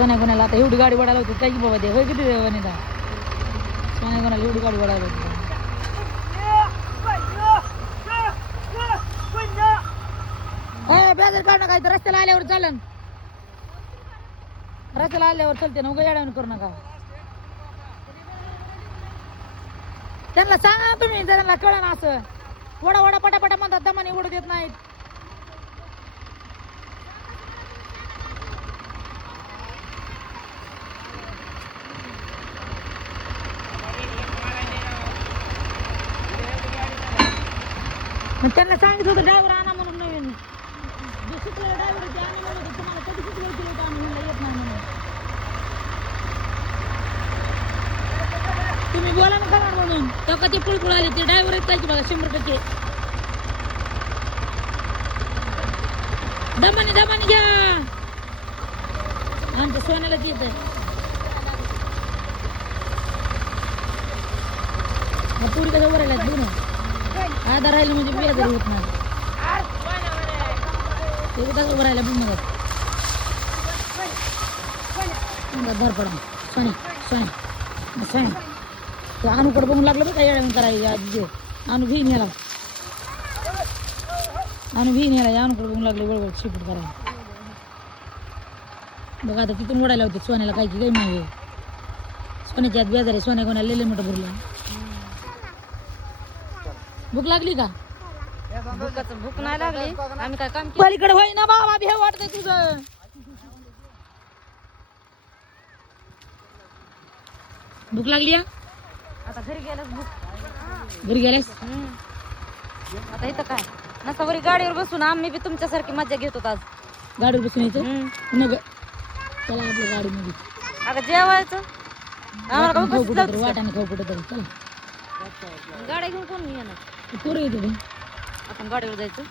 सोन्या कोणाला आता एवढी गाडी वाढायला होती काय की बाबा ते होय किती वनिता सोन्या कोणाला एवढी गाडी वाढायला होती बेजार काढ नका इथं रस्त्याला आल्यावर चालन रस्त्याला आल्यावर चलते ना उगा येड्यावरून करू नका त्यांना सांगा ना तुम्ही त्यांना कळा ना असं वडा वडा पटापटा म्हणतात दमाने उडू देत नाहीत त्यांना सांगितलं होतं ड्रायव्हर आणा म्हणून नवीन जे शिकलेलं ड्रायव्हर ते आणा म्हणत होते तुम्हाला कधी शिकलेलं केलं होतं आम्ही म्हणलं येत नाही म्हणून तुम्ही बोला ना खबर म्हणून तेव्हा ते पुळपुळ आले ते ड्रायव्हर आहेत काय बघा 100% दमाने दमाने घ्या आमच्या सोन्याला येत आहे पुरी कसं वर आल्यात बघ ना आधार राहिलं म्हणजे बेजार होत नाही ते कसं वर राहिलं बघ मग भर पडा सोन्या सोन्या सोन्या ते अनुकडे बघून लागलं बघ काय येड्यावरून करायला अनु भी न्याला अनुकडे बघून लागले वळवळ शिपूट करायला बघ आता तिथून ओढायला होते सोन्याला काय की काही माहिती सोन्याच्या आत बेजार आहे सोन्या कोणाला लेले मोठं भरलं भूक लागली का भूक नाही लागली आम्ही काय काम पलीकडे होई ना बाबा भेव वाटतंय तुझं भूक लागली आता घरी गेल्यास भूक घरी गेल्यास आता इथं काय नसावरी गाडीवर बसून आम्ही बी तुमच्यासारखी मजा घेत होतो आज गाडीवर बसून यायचं मग चला आपल्या गाडीमध्ये आता जेवायचं आम्हाला का उपाशीच जाऊ दे. वाटाने खाऊ कुठं तरी चला गाड्या घेऊन कोण येणार पोरं येते आपण गाडीवर जायचं